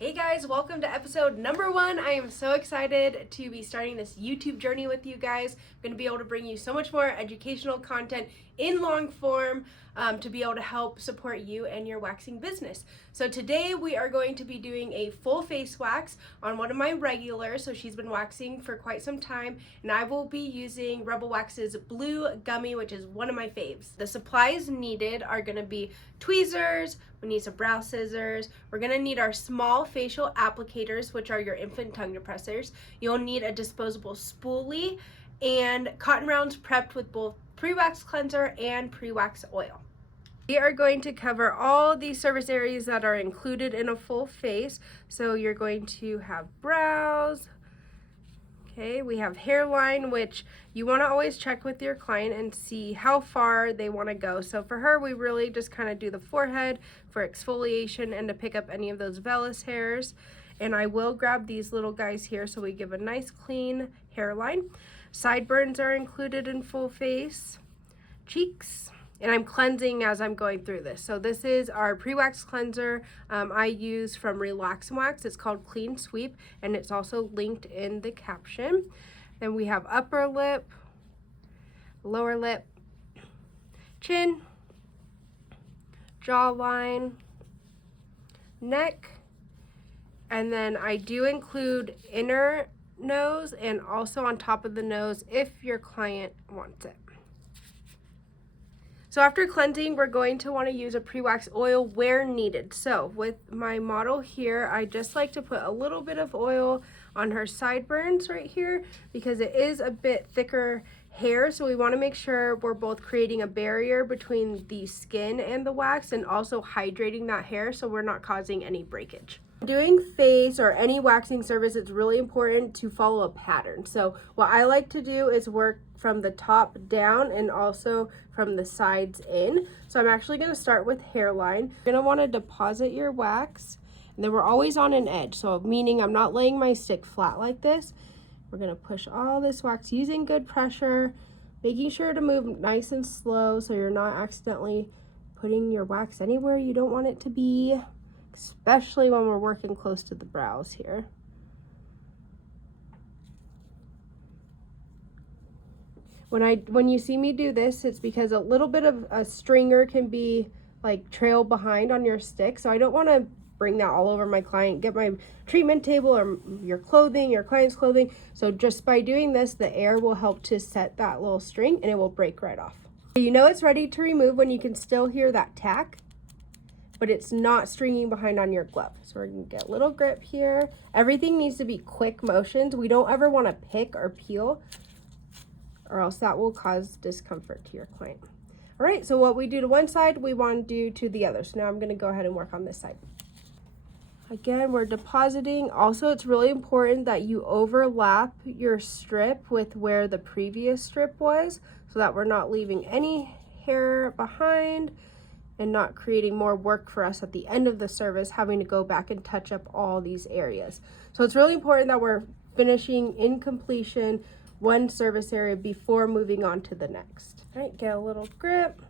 Hey guys, welcome to episode number 1. I am so excited to be starting this YouTube journey with you guys. I'm going to be able to bring you so much more educational content in long form to be able to help support you and your waxing business. So today we are going to be doing a full face wax on one of my regulars. So she's been waxing for quite some time, and I will be using Rebel Wax's Blue Gummy, which is one of my faves. The supplies needed are going to be tweezers. We need some brow scissors. We're gonna need our small facial applicators, which are your infant tongue depressors. You'll need a disposable spoolie and cotton rounds prepped with both pre-wax cleanser and pre-wax oil. We are going to cover all these service areas that are included in a full face. So you're going to have brows. Okay, we have hairline, which you want to always check with your client and see how far they want to go. So for her, we really just kind of do the forehead for exfoliation and to pick up any of those vellus hairs. And I will grab these little guys here so we give a nice clean hairline. Sideburns are included in full face. Cheeks. And I'm cleansing as I'm going through this. So this is our pre-wax cleanser I use from Relax Wax. It's called Clean Sweep, and it's also linked in the caption. Then we have upper lip, lower lip, chin, jawline, neck, and then I do include inner nose and also on top of the nose if your client wants it. So after cleansing, we're going to want to use a pre-wax oil where needed. So with my model here, I just like to put a little bit of oil on her sideburns right here because it is a bit thicker hair. So we want to make sure we're both creating a barrier between the skin and the wax and also hydrating that hair so we're not causing any breakage. Doing face or any waxing service, it's really important to follow a pattern. So what I like to do is work from the top down and also from the sides in. So I'm actually going to start with hairline. You're going to want to deposit your wax, and then we're always on an edge. So meaning I'm not laying my stick flat like this. We're going to push all this wax using good pressure, making sure to move nice and slow so you're not accidentally putting your wax anywhere you don't want it to be, especially when we're working close to the brows here. When you see me do this, it's because a little bit of a stringer can be like trail behind on your stick. So I don't want to bring that all over my client, get my treatment table or your clothing, your client's clothing. So just by doing this, the air will help to set that little string and it will break right off. You know it's ready to remove when you can still hear that tack, but it's not stringing behind on your glove. So we're gonna get a little grip here. Everything needs to be quick motions. We don't ever wanna pick or peel or else that will cause discomfort to your client. All right, so what we do to one side, we wanna do to the other. So now I'm gonna go ahead and work on this side. Again, we're depositing. Also, it's really important that you overlap your strip with where the previous strip was so that we're not leaving any hair behind and not creating more work for us at the end of the service, having to go back and touch up all these areas. So it's really important that we're finishing in completion one service area before moving on to the next. All right, get a little grip.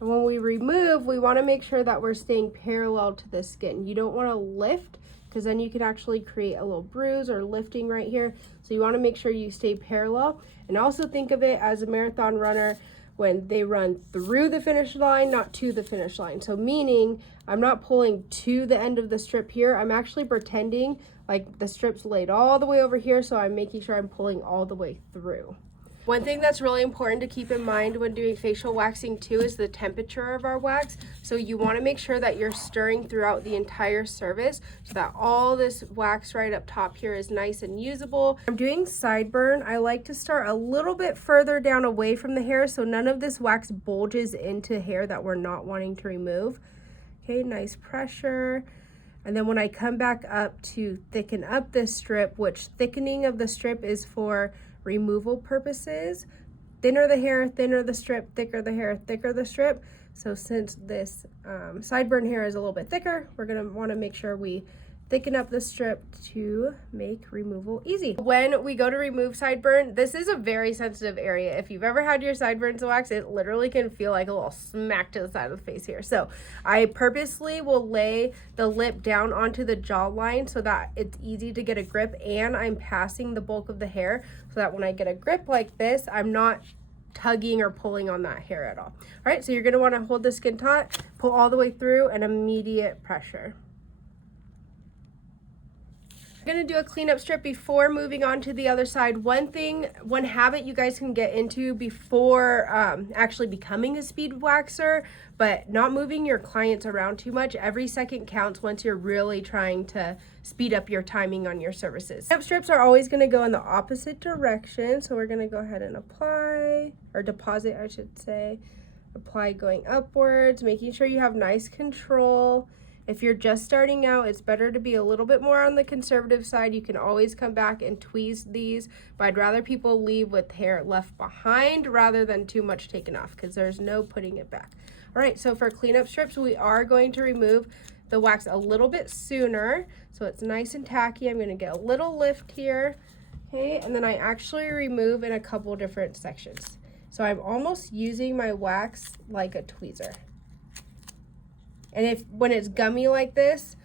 And when we remove, we want to make sure that we're staying parallel to the skin. You don't want to lift because then you can actually create a little bruise or lifting right here. So you want to make sure you stay parallel, and also think of it as a marathon runner when they run through the finish line, not to the finish line. So meaning I'm not pulling to the end of the strip here. I'm actually pretending like the strip's laid all the way over here. So I'm making sure I'm pulling all the way through. One thing that's really important to keep in mind when doing facial waxing too is the temperature of our wax. So you want to make sure that you're stirring throughout the entire service so that all this wax right up top here is nice and usable. I'm doing sideburn. I like to start a little bit further down away from the hair so none of this wax bulges into hair that we're not wanting to remove. Okay, nice pressure. And then when I come back up to thicken up this strip, which thickening of the strip is for removal purposes. Thinner the hair, thinner the strip, thicker the hair, thicker the strip. So since this sideburn hair is a little bit thicker, we're gonna wanna make sure we thicken up the strip to make removal easy. When we go to remove sideburn, this is a very sensitive area. If you've ever had your sideburns waxed, it literally can feel like a little smack to the side of the face here. So I purposely will lay the lip down onto the jawline so that it's easy to get a grip, and I'm passing the bulk of the hair so that when I get a grip like this, I'm not tugging or pulling on that hair at all. All right, so you're gonna wanna hold the skin taut, pull all the way through, and immediate pressure. I'm gonna do a cleanup strip before moving on to the other side. One habit you guys can get into before actually becoming a speed waxer, but not moving your clients around too much. Every second counts once you're really trying to speed up your timing on your services. Cleanup strips are always gonna go in the opposite direction. So we're gonna go ahead and apply, or deposit, I should say. Apply going upwards, making sure you have nice control. If you're just starting out, it's better to be a little bit more on the conservative side. You can always come back and tweeze these, but I'd rather people leave with hair left behind rather than too much taken off, because there's no putting it back. All right, so for cleanup strips, we are going to remove the wax a little bit sooner, so it's nice and tacky. I'm gonna get a little lift here, okay, and then I actually remove in a couple different sections. So I'm almost using my wax like a tweezer. And when it's gummy like this,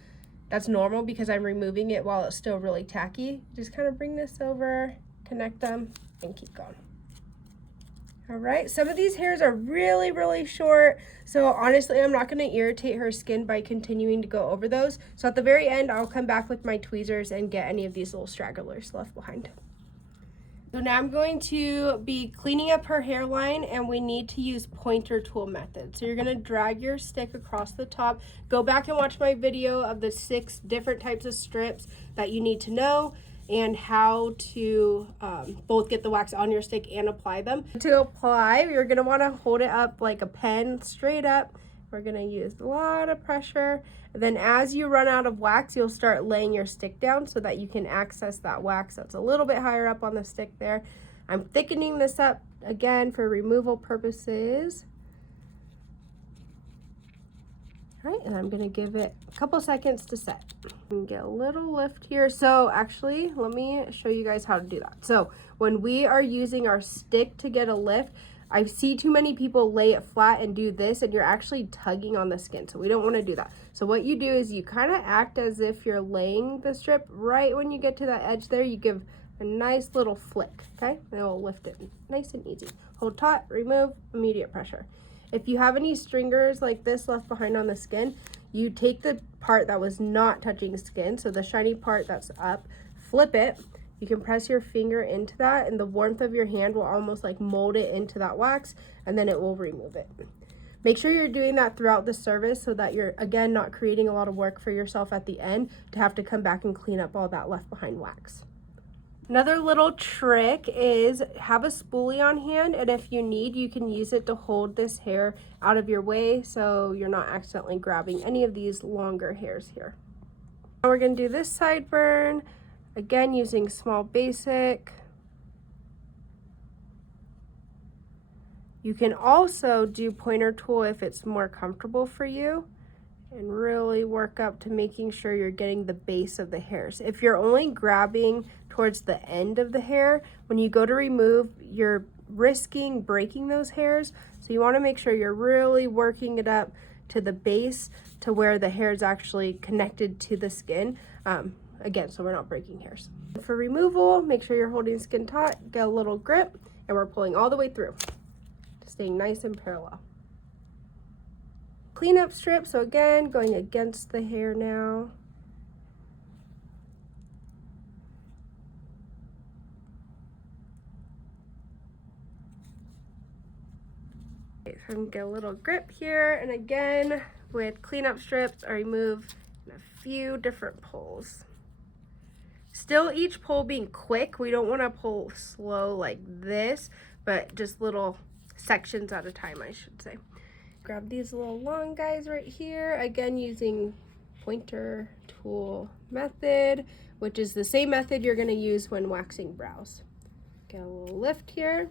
that's normal because I'm removing it while it's still really tacky. Just kind of bring this over, connect them, and keep going. All right, some of these hairs are really, really short. So honestly, I'm not gonna irritate her skin by continuing to go over those. So at the very end, I'll come back with my tweezers and get any of these little stragglers left behind. So now I'm going to be cleaning up her hairline, and we need to use pointer tool method. So you're gonna drag your stick across the top. Go back and watch my video of the 6 different types of strips that you need to know and how to both get the wax on your stick and apply them. To apply, you're gonna wanna hold it up like a pen straight up. We're gonna use a lot of pressure. And then as you run out of wax, you'll start laying your stick down so that you can access that wax that's a little bit higher up on the stick there. I'm thickening this up again for removal purposes. All right, and I'm gonna give it a couple seconds to set. And get a little lift here. So actually, let me show you guys how to do that. So when we are using our stick to get a lift, I see too many people lay it flat and do this, and you're actually tugging on the skin. So we don't want to do that. So what you do is you kind of act as if you're laying the strip. Right when you get to that edge there, you give a nice little flick, okay? And it will lift it nice and easy. Hold taut, remove, immediate pressure. If you have any stringers like this left behind on the skin, you take the part that was not touching skin, so the shiny part that's up, flip it. You can press your finger into that, and the warmth of your hand will almost like mold it into that wax, and then it will remove it. Make sure you're doing that throughout the service so that you're, again, not creating a lot of work for yourself at the end to have to come back and clean up all that left behind wax. Another little trick is have a spoolie on hand, and if you need, you can use it to hold this hair out of your way so you're not accidentally grabbing any of these longer hairs here. Now we're gonna do this sideburn. Again, using small basic. You can also do pointer tool if it's more comfortable for you, and really work up to making sure you're getting the base of the hairs. If you're only grabbing towards the end of the hair, when you go to remove, you're risking breaking those hairs. So you want to make sure you're really working it up to the base to where the hair is actually connected to the skin. Again, so we're not breaking hairs. For removal, make sure you're holding skin taut, get a little grip, and we're pulling all the way through, staying nice and parallel. Cleanup strip, so again, going against the hair now. Okay, so I'm gonna get a little grip here, and again, with cleanup strips, I remove in a few different pulls. Still each pull being quick. We don't want to pull slow like this, but just little sections at a time, I should say. Grab these little long guys right here. Again, using pointer tool method, which is the same method you're going to use when waxing brows. Get a little lift here.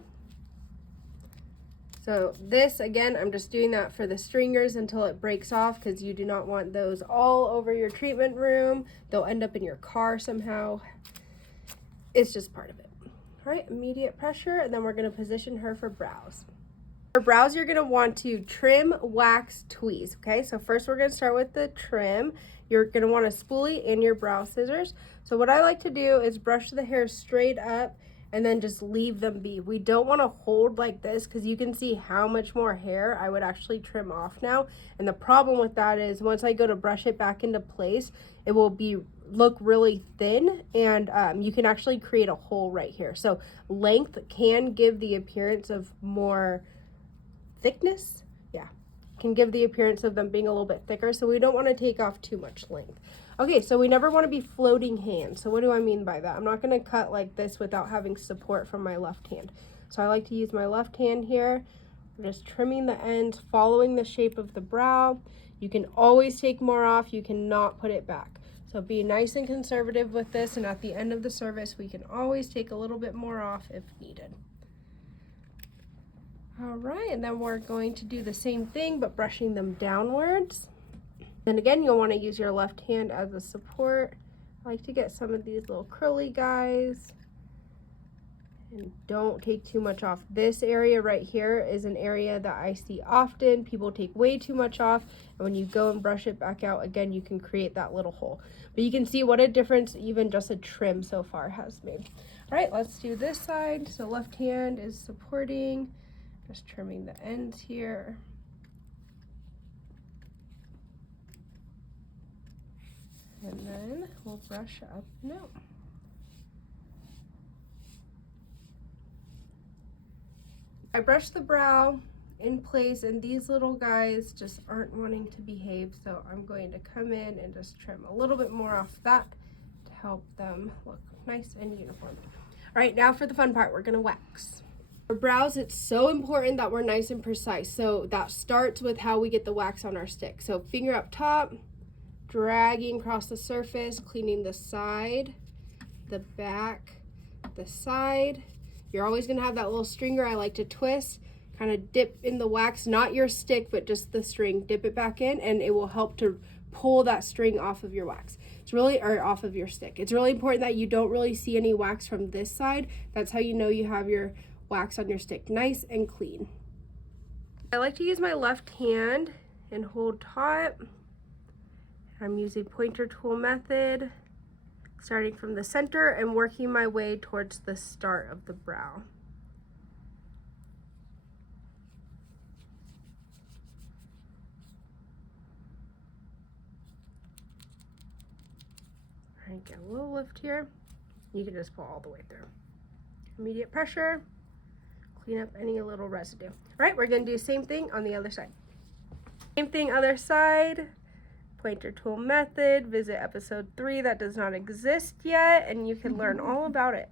So this, again, I'm just doing that for the stringers until it breaks off, because you do not want those all over your treatment room. They'll end up in your car somehow. It's just part of it. All right, immediate pressure, and then we're going to position her for brows. For brows, you're going to want to trim, wax, tweeze, okay? So first we're going to start with the trim. You're going to want a spoolie and your brow scissors. So what I like to do is brush the hair straight up and then just leave them be. We don't want to hold like this, because you can see how much more hair I would actually trim off now. And the problem with that is once I go to brush it back into place, it will look really thin, and you can actually create a hole right here. So length can give the appearance of more thickness. Yeah, can give the appearance of them being a little bit thicker, so we don't want to take off too much length. Okay, so we never want to be floating hands. So what do I mean by that? I'm not going to cut like this without having support from my left hand. So I like to use my left hand here. I'm just trimming the ends, following the shape of the brow. You can always take more off. You cannot put it back. So be nice and conservative with this, and at the end of the service, we can always take a little bit more off if needed. All right, and then we're going to do the same thing, but brushing them downwards. And again, you'll want to use your left hand as a support. I like to get some of these little curly guys. And don't take too much off. This area right here is an area that I see often. People take way too much off, and when you go and brush it back out, again, you can create that little hole. But you can see what a difference even just a trim so far has made. All right, let's do this side. So left hand is supporting, just trimming the ends here. And then we'll brush up and out. I brushed the brow in place, and these little guys just aren't wanting to behave, so I'm going to come in and just trim a little bit more off that to help them look nice and uniform. All right, now for the fun part, we're gonna wax. For brows, it's so important that we're nice and precise, so that starts with how we get the wax on our stick. So finger up top, dragging across the surface, cleaning the side, the back, the side. You're always gonna have that little stringer I like to twist, kind of dip in the wax, not your stick, but just the string, dip it back in, and it will help to pull that string off of your wax. Or off of your stick. It's really important that you don't really see any wax from this side. That's how you know you have your wax on your stick nice and clean. I like to use my left hand and hold taut. I'm using pointer tool method, starting from the center and working my way towards the start of the brow. All right, get a little lift here. You can just pull all the way through. Immediate pressure, clean up any little residue. All right, we're gonna do the same thing on the other side. Same thing, other side. Pointer tool method, visit episode 3 that does not exist yet, and you can learn all about it.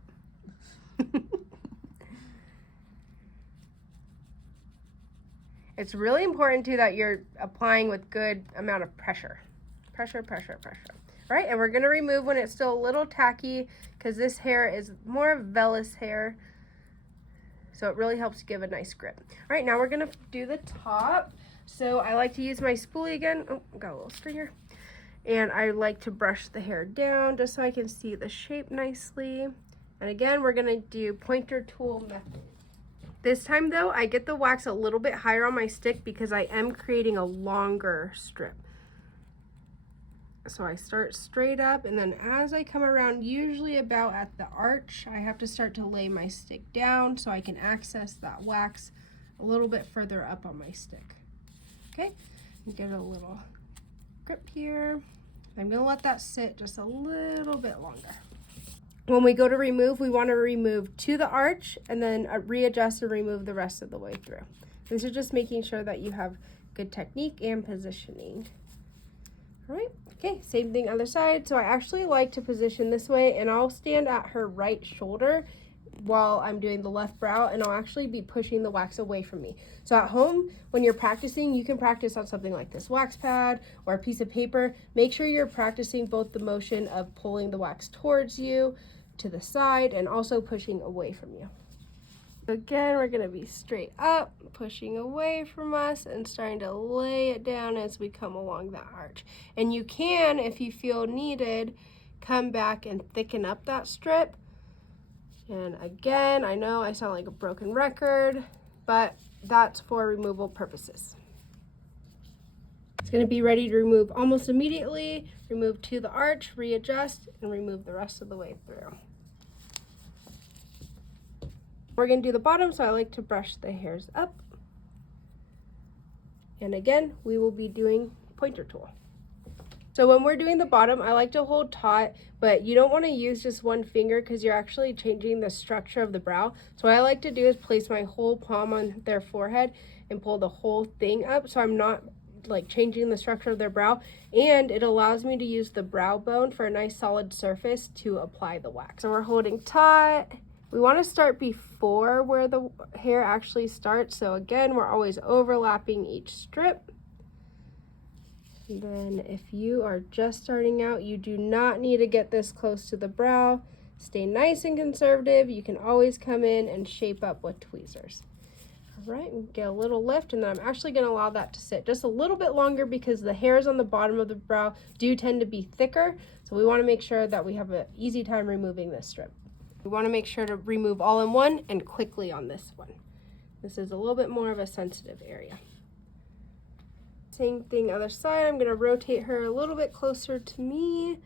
It's really important too that you're applying with good amount of pressure. Pressure, pressure, pressure. All right, and we're gonna remove when it's still a little tacky, because this hair is more vellus hair, so it really helps give a nice grip. All right, now we're gonna do the top. So I like to use my spoolie again. Oh, got a little stringer. And I like to brush the hair down just so I can see the shape nicely. And again, we're gonna do pointer tool method. This time though, I get the wax a little bit higher on my stick because I am creating a longer strip. So I start straight up, and then as I come around, usually about at the arch, I have to start to lay my stick down so I can access that wax a little bit further up on my stick. Okay, get a little grip here. I'm gonna let that sit just a little bit longer. When we go to remove, we wanna remove to the arch and then readjust and remove the rest of the way through. This is just making sure that you have good technique and positioning. All right, okay, same thing other side. So I actually like to position this way, and I'll stand at her right shoulder while I'm doing the left brow, and I'll actually be pushing the wax away from me. So at home, when you're practicing, you can practice on something like this wax pad or a piece of paper. Make sure you're practicing both the motion of pulling the wax towards you, to the side, and also pushing away from you. Again, we're going to be straight up, pushing away from us and starting to lay it down as we come along that arch. And you can, if you feel needed, come back and thicken up that strip. And again, I know I sound like a broken record, but that's for removal purposes. It's going to be ready to remove almost immediately. Remove to the arch, readjust, and remove the rest of the way through. We're going to do the bottom, so I like to brush the hairs up. And again, we will be doing pointer tool. So when we're doing the bottom, I like to hold taut, but you don't want to use just one finger because you're actually changing the structure of the brow. So what I like to do is place my whole palm on their forehead and pull the whole thing up, so I'm not like changing the structure of their brow, and it allows me to use the brow bone for a nice solid surface to apply the wax. So we're holding taut. We want to start before where the hair actually starts. So again, we're always overlapping each strip. And then if you are just starting out, you do not need to get this close to the brow. Stay nice and conservative. You can always come in and shape up with tweezers. All right, and get a little lift, and then I'm actually going to allow that to sit just a little bit longer because the hairs on the bottom of the brow do tend to be thicker. So we want to make sure that we have an easy time removing this strip. We want to make sure to remove all in one and quickly on this one. This is a little bit more of a sensitive area. Same thing other side. I'm going to rotate her a little bit closer to me.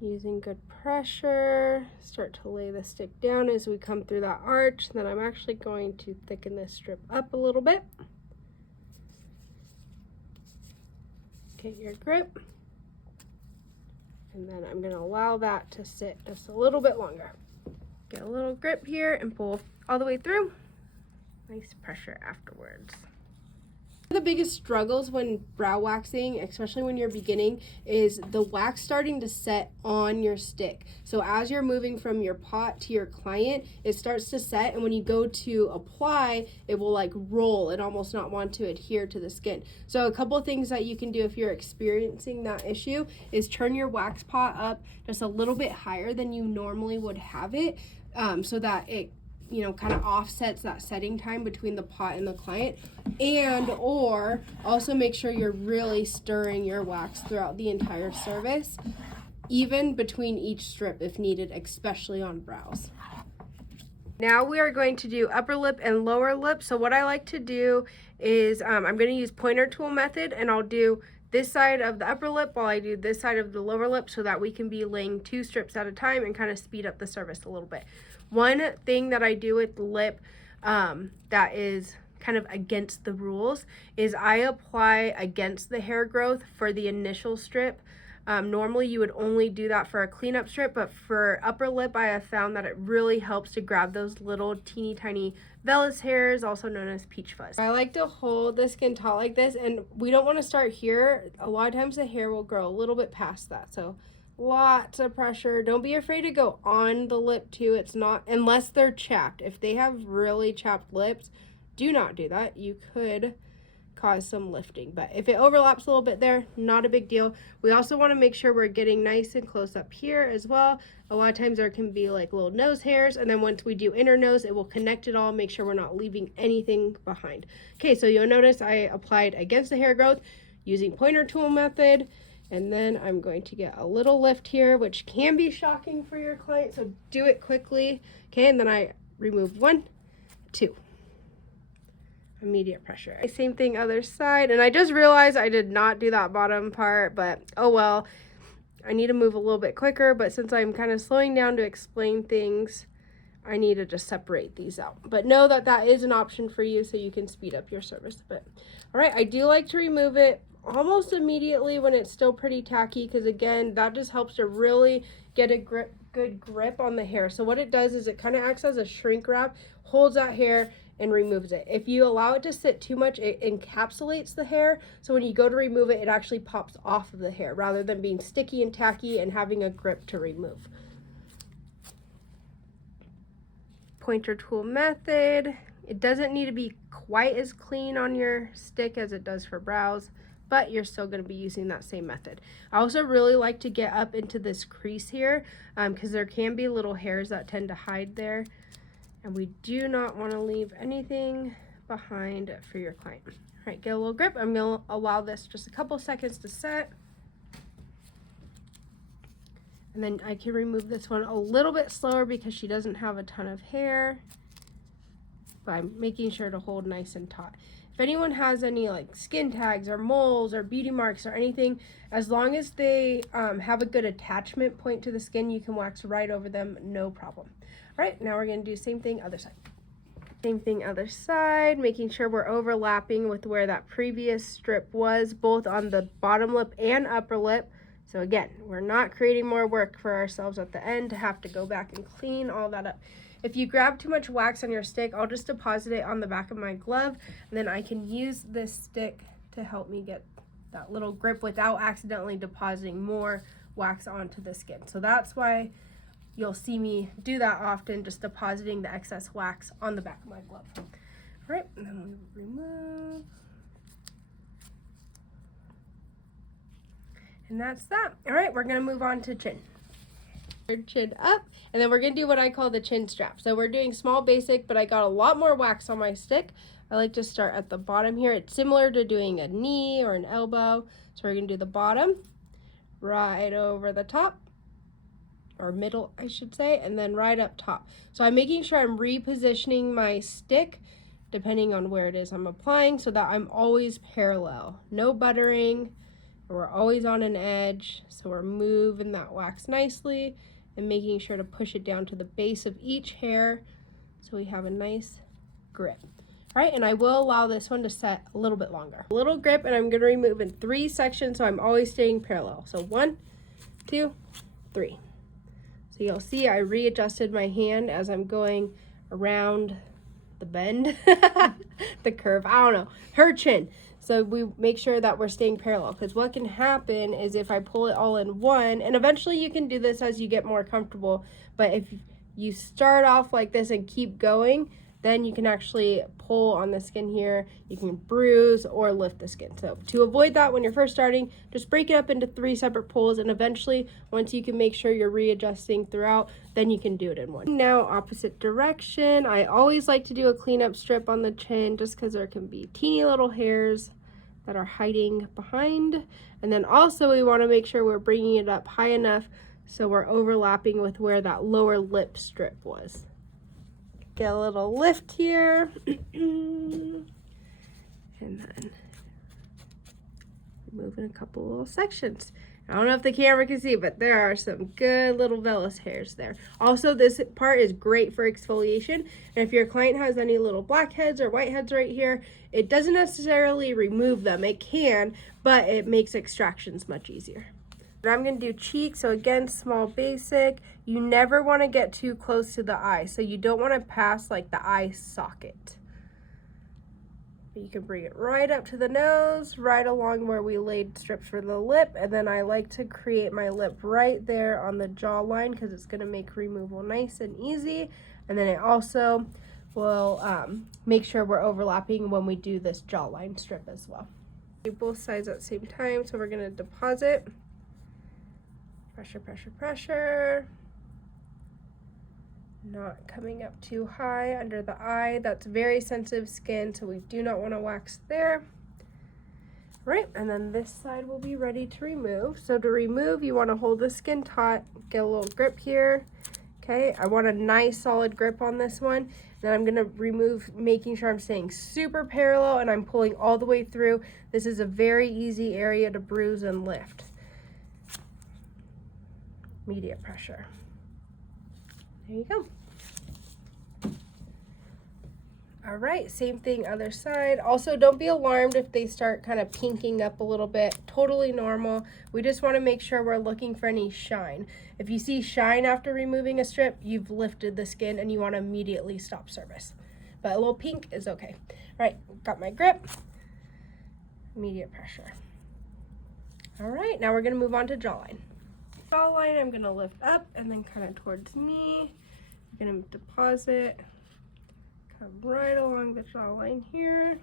Using good pressure. Start to lay the stick down as we come through that arch. Then I'm actually going to thicken this strip up a little bit. Get your grip. And then I'm going to allow that to sit just a little bit longer. Get a little grip here and pull all the way through. Nice pressure afterwards. One of the biggest struggles when brow waxing, especially when you're beginning, is the wax starting to set on your stick. So as you're moving from your pot to your client, it starts to set, and when you go to apply, it will like roll and almost not want to adhere to the skin. So a couple of things that you can do if you're experiencing that issue is turn your wax pot up just a little bit higher than you normally would have it, so that it kind of offsets that setting time between the pot and the client, and or also make sure you're really stirring your wax throughout the entire service, even between each strip if needed, especially on brows. Now we are going to do upper lip and lower lip. So what I like to do is I'm going to use pointer tool method, and I'll do this side of the upper lip while I do this side of the lower lip so that we can be laying 2 strips at a time and kind of speed up the service a little bit. One thing that I do with the lip that is kind of against the rules is I apply against the hair growth for the initial strip. Normally you would only do that for a cleanup strip, but for upper lip I have found that it really helps to grab those little teeny tiny vellus hairs, also known as peach fuzz. I like to hold the skin taut like this, and we don't want to start here. A lot of times the hair will grow a little bit past that, so lots of pressure. Don't be afraid to go on the lip too. It's not, unless they're chapped. If they have really chapped lips, do not do that. You could cause some lifting, but if it overlaps a little bit there, not a big deal. We also want to make sure we're getting nice and close up here as well. A lot of times there can be like little nose hairs, and then once we do inner nose, it will connect it all, make sure we're not leaving anything behind. Okay, so you'll notice I applied against the hair growth using pointer tool method. And then I'm going to get a little lift here, which can be shocking for your client, so do it quickly. Okay, and then I remove 1, 2. Immediate pressure. Same thing other side, and I just realized I did not do that bottom part, but oh well. I need to move a little bit quicker, but since I'm kind of slowing down to explain things, I need to just separate these out. But know that that is an option for you, so you can speed up your service a bit. All right, I do like to remove it almost immediately when it's still pretty tacky, because again, that just helps to really get a good grip on the hair. So what it does is it kind of acts as a shrink wrap, holds that hair and removes it. If you allow it to sit too much, it encapsulates the hair, so when you go to remove it, it actually pops off of the hair rather than being sticky and tacky and having a grip to remove. Pointer tool method. It doesn't need to be quite as clean on your stick as it does for brows, but you're still going to be using that same method. I also really like to get up into this crease here because there can be little hairs that tend to hide there. And we do not want to leave anything behind for your client. All right, get a little grip. I'm going to allow this just a couple seconds to set. And then I can remove this one a little bit slower because she doesn't have a ton of hair. But I'm making sure to hold nice and taut. If anyone has any like skin tags or moles or beauty marks or anything, as long as they have a good attachment point to the skin, you can wax right over them, no problem. All right, now we're gonna do same thing, other side. Same thing, other side, making sure we're overlapping with where that previous strip was, both on the bottom lip and upper lip. So again, we're not creating more work for ourselves at the end to have to go back and clean all that up. If you grab too much wax on your stick, I'll just deposit it on the back of my glove, and then I can use this stick to help me get that little grip without accidentally depositing more wax onto the skin. So that's why you'll see me do that often, just depositing the excess wax on the back of my glove. All right, and then we remove. And that's that. All right, we're gonna move on to chin. Chin up, and then we're gonna do what I call the chin strap. So we're doing small basic, but I got a lot more wax on my stick. I like to start at the bottom here. It's similar to doing a knee or an elbow. So we're gonna do the bottom, right over the top, or middle, I should say, and then right up top. So I'm making sure I'm repositioning my stick depending on where it is I'm applying so that I'm always parallel. No buttering, we're always on an edge. So we're moving that wax nicely and making sure to push it down to the base of each hair so we have a nice grip. All right, and I will allow this one to set a little bit longer. A little grip, and I'm gonna remove in 3 sections so I'm always staying parallel. So 1, 2, 3. So you'll see I readjusted my hand as I'm going around the bend, the curve, I don't know, her chin. So we make sure that we're staying parallel, because what can happen is if I pull it all in one, and eventually you can do this as you get more comfortable, but if you start off like this and keep going, then you can actually pull on the skin here. You can bruise or lift the skin. So to avoid that when you're first starting, just break it up into 3 separate pulls, and eventually once you can make sure you're readjusting throughout, then you can do it in one. Now opposite direction. I always like to do a cleanup strip on the chin just because there can be teeny little hairs that are hiding behind. And then also we want to make sure we're bringing it up high enough so we're overlapping with where that lower lip strip was. Get a little lift here, and then removing a couple little sections. I don't know if the camera can see, but there are some good little vellus hairs there. Also, this part is great for exfoliation, and if your client has any little blackheads or whiteheads right here, it doesn't necessarily remove them. It can, but it makes extractions much easier. I'm going to do cheek, so again, small basic. You never want to get too close to the eye, so you don't want to pass like the eye socket. You can bring it right up to the nose, right along where we laid strips for the lip, and then I like to create my lip right there on the jawline because it's going to make removal nice and easy. And then I also will make sure we're overlapping when we do this jawline strip as well. Do both sides at the same time, so we're going to deposit. Pressure, pressure, pressure. Not coming up too high under the eye. That's very sensitive skin, so we do not want to wax there. Right, and then this side will be ready to remove. So to remove, you want to hold the skin taut, get a little grip here. Okay, I want a nice solid grip on this one. Then I'm going to remove, making sure I'm staying super parallel and I'm pulling all the way through. This is a very easy area to bruise and lift. Immediate pressure. There you go. All right, same thing other side. Also, don't be alarmed if they start kind of pinking up a little bit. Totally normal. We just want to make sure we're looking for any shine. If you see shine after removing a strip, you've lifted the skin and you want to immediately stop service. But a little pink is okay. All right, got my grip. Immediate pressure. All right, now we're going to move on to jawline. Jawline, I'm going to lift up and then kind of towards me. I'm going to deposit, come right along the jawline here.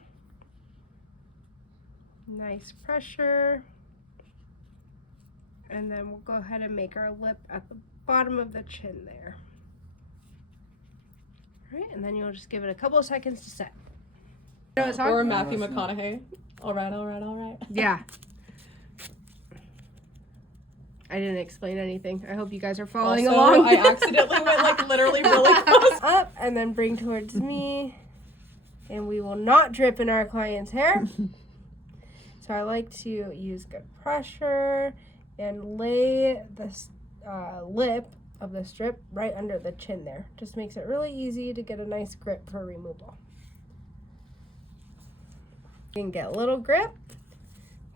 Nice pressure. And then we'll go ahead and make our lip at the bottom of the chin there. All right, and then you'll just give it a couple of seconds to set. Or Matthew McConaughey. All right. Yeah. I didn't explain anything. I hope you guys are following along. I accidentally went like literally really close. Up and then bring towards me. And we will not drip in our client's hair. So I like to use good pressure and lay the lip of the strip right under the chin there. Just makes it really easy to get a nice grip for removal. You can get a little grip.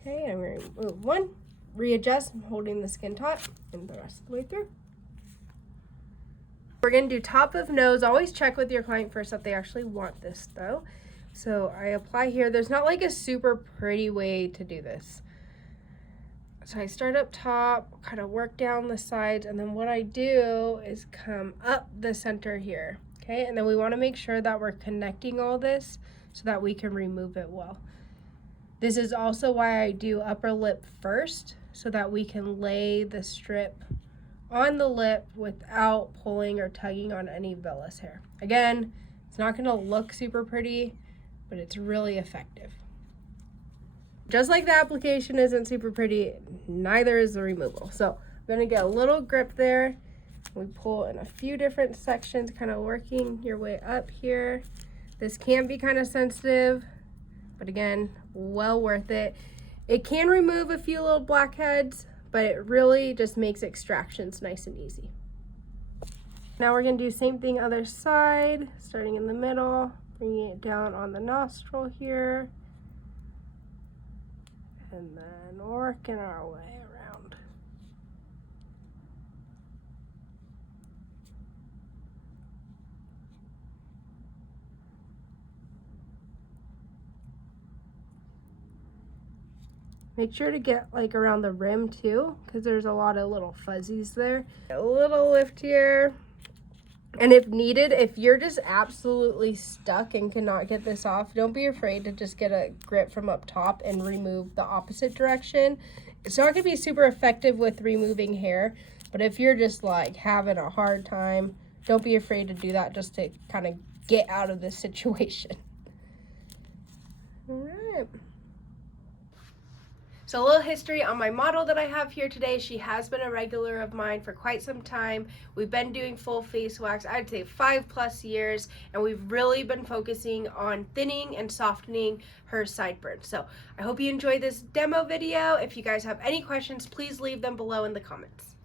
Okay, I'm going to remove one. Readjust, holding the skin taut, and the rest of the way through. We're going to do top of nose. Always check with your client first that they actually want this though. So I apply here. There's not like a super pretty way to do this. So I start up top, kind of work down the sides, and then what I do is come up the center here. Okay, and then we want to make sure that we're connecting all this so that we can remove it well. This is also why I do upper lip first, so that we can lay the strip on the lip without pulling or tugging on any vellus hair. Again, it's not going to look super pretty, but it's really effective. Just like the application isn't super pretty, neither is the removal. So I'm going to get a little grip there. We pull in a few different sections, kind of working your way up here. This can be kind of sensitive, but again, well worth it. It can remove a few little blackheads, but it really just makes extractions nice and easy. Now we're going to do same thing other side, starting in the middle, bringing it down on the nostril here, and then working our way around. Make sure to get like around the rim too, because there's a lot of little fuzzies there. A little lift here. And if needed, if you're just absolutely stuck and cannot get this off, don't be afraid to just get a grip from up top and remove the opposite direction. It's not going to be super effective with removing hair, but if you're just like having a hard time, don't be afraid to do that just to kind of get out of this situation. All right. So a little history on my model that I have here today. She has been a regular of mine for quite some time. We've been doing full face wax, I'd say 5+ years, and we've really been focusing on thinning and softening her sideburns. So I hope you enjoyed this demo video. If you guys have any questions, please leave them below in the comments.